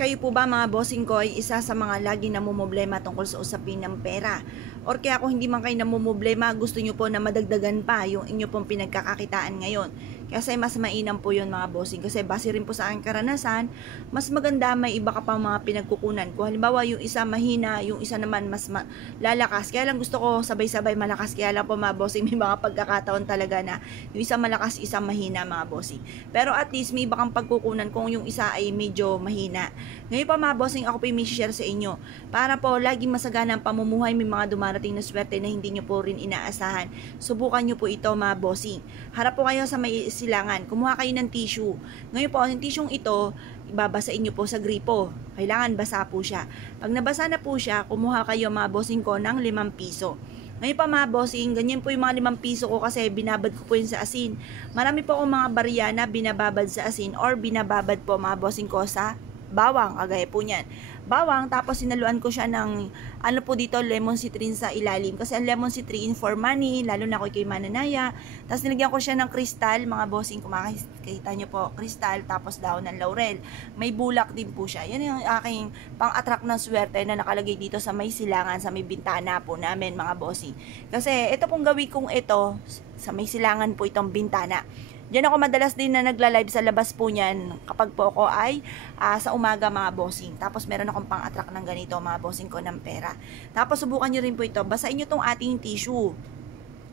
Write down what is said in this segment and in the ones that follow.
Kayo po ba mga bossing ko ay isa sa mga lagi namumblema tungkol sa usapin ng pera? Or kaya kung hindi man kayo namumblema, gusto nyo po na madagdagan pa yung inyo pong pinagkakakitaan ngayon? Kasi mas mainam po yun mga bossing. Kasi base rin po sa aking karanasan, mas maganda may iba ka pang mga pinagkukunan. Kung halimbawa yung isa mahina, yung isa naman mas lalakas. Kaya lang gusto ko sabay-sabay malakas. Kaya lang po mga bossing, may mga pagkakataon talaga na yung isa malakas, isa mahina mga bossing. Pero at least may iba kang pagkukunan kung yung isa ay medyo mahina. Ngayon pa mga bossing, ako po yung share sa inyo. Para po laging masagana ang pamumuhay, may mga dumarating na swerte na hindi nyo po rin inaasahan. Subukan nyo po ito mga bossing. Harap po kayo sa may silangan. Kumuha kayo ng tissue. Ngayon po, yung tissue ito, ibabasain nyo po sa gripo. Kailangan basa po siya. Pag nabasa na po siya, kumuha kayo mga bossing ko ng 5 piso. Ngayon pa mga bossing, ganyan po yung mga 5 piso ko kasi binabad ko po yun sa asin. Marami po akong mga barya na binababad sa asin or binababad po mga bossing ko sa bawang, kagaya po niyan. Bawang, tapos sinaluan ko siya ng, ano po dito, lemon citrin sa ilalim. Kasi ang lemon citrin for money, lalo na ako kay mananaya. Tapos nilagyan ko siya ng kristal, mga bossing, kung makikita nyo po, kristal, tapos daon ng laurel. May bulak din po siya. Yan yung aking pang-attract ng swerte na nakalagay dito sa may silangan, sa may bintana po namin, mga bossing. Kasi ito pong gawin kong ito, sa may silangan po itong bintana. Diyan ako madalas din na nagla-live sa labas po niyan kapag po ako ay sa umaga mga bossing. Tapos meron akong pang-attract ng ganito mga bossing ko ng pera. Tapos subukan nyo rin po ito. Basahin nyo itong ating tissue.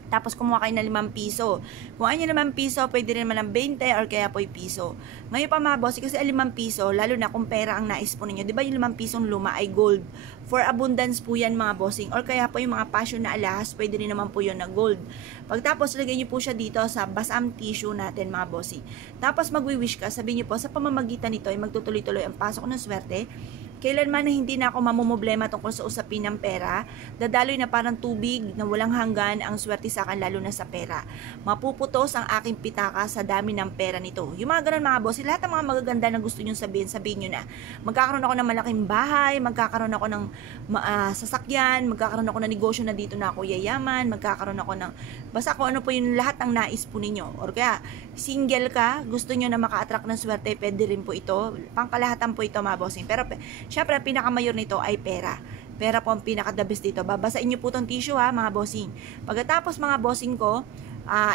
Tapos kumuha kayo ng 5 piso. Kung ano 5 piso, pwede rin naman ng 20 or kaya po yung piso. Ngayon pa mga bossing, kasi 5 piso, lalo na kung pera ang nais po ninyo. Diba yung 5 pisong luma ay gold? For abundance po yan mga bossing. Or kaya po yung mga passion na alahas, pwede rin naman po yun na gold. Pagtapos, lagay nyo po siya dito sa basam tissue natin mga bossing. Tapos magwi-wish ka, sabihin nyo po, sa pamamagitan nito ay magtutuloy-tuloy ang pasok ng swerte. Kailanman na hindi na ako mamumblema tungkol sa usapin ng pera, dadaloy na parang tubig na walang hanggan ang swerte sa akin, lalo na sa pera. Mapuputos ang aking pitaka sa dami ng pera nito. Yung mga ganun mga boss, lahat ng mga magaganda na gusto nyo sabihin, sabihin nyo na. Magkakaroon ako ng malaking bahay, magkakaroon ako ng sasakyan, magkakaroon ako ng negosyo na dito na ako yayaman, magkakaroon ako ng, basta kung ano po yung lahat ng nais po ninyo. Or kaya, single ka, gusto nyo na maka-attract ng swerte, pwede rin po ito. Pangkalahatan po ito mga bossing. Pero syempre, ang pinakamayor nito ay pera. Pera po ang pinaka-the best dito. Babasain nyo po itong tissue ha, mga bossing. Pagkatapos mga bossing ko,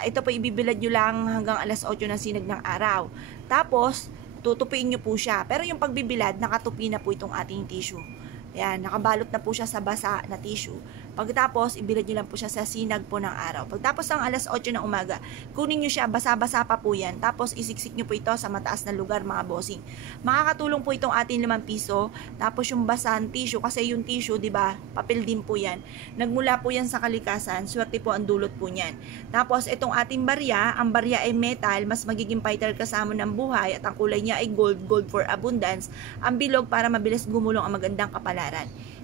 ito po ibibilad nyo lang hanggang alas 8 ng sinag ng araw. Tapos, tutupiin nyo po siya. Pero yung pagbibilad, nakatupi na po itong ating tissue. Ayan, nakabalot na po siya sa basa na tissue. Pagkatapos, ibilad nyo lang po siya sa sinag po ng araw. Pagtapos ng alas 8 ng umaga, kunin nyo siya, basa-basa pa po yan. Tapos, isiksik nyo po ito sa mataas na lugar, mga bossing. Makakatulong po itong ating 5 piso. Tapos, yung basan tissue, kasi yung tissue, di ba, papel din po yan. Nagmula po yan sa kalikasan, swerte po ang dulot po niyan. Tapos, itong ating barya, ang barya ay metal, mas magiging fighter kasama ng buhay, at ang kulay niya ay gold, gold for abundance. Ang bilog para mabilis gumulong ang magandang kapalaran.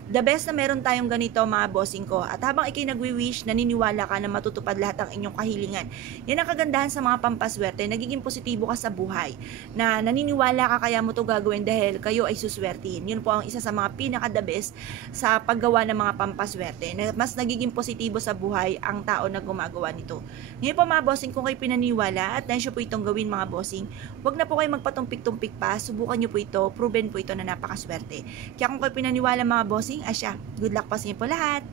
The best na meron tayong ganito mga bossing ko. At habang ikay nagwi-wish, naniniwala ka na matutupad lahat ang inyong kahilingan. Yan ang kagandahan sa mga pampaswerte. Nagiging positibo ka sa buhay. Na naniniwala ka kaya mo ito gagawin dahil kayo ay suswertihin. Yun po ang isa sa mga pinaka-the best sa paggawa ng mga pampaswerte. Mas nagiging positibo sa buhay ang tao na gumagawa nito. Ngayon po mga bossing, kung kayo pinaniwala at nensyo po itong gawin mga bossing, wag na po kayo magpatumpik-tumpik pa. Subukan nyo po ito. Proven po ito na napakaswerte. Kaya kung kayo pinaniwala mga bossing, asya, good luck pa sa inyo po lahat.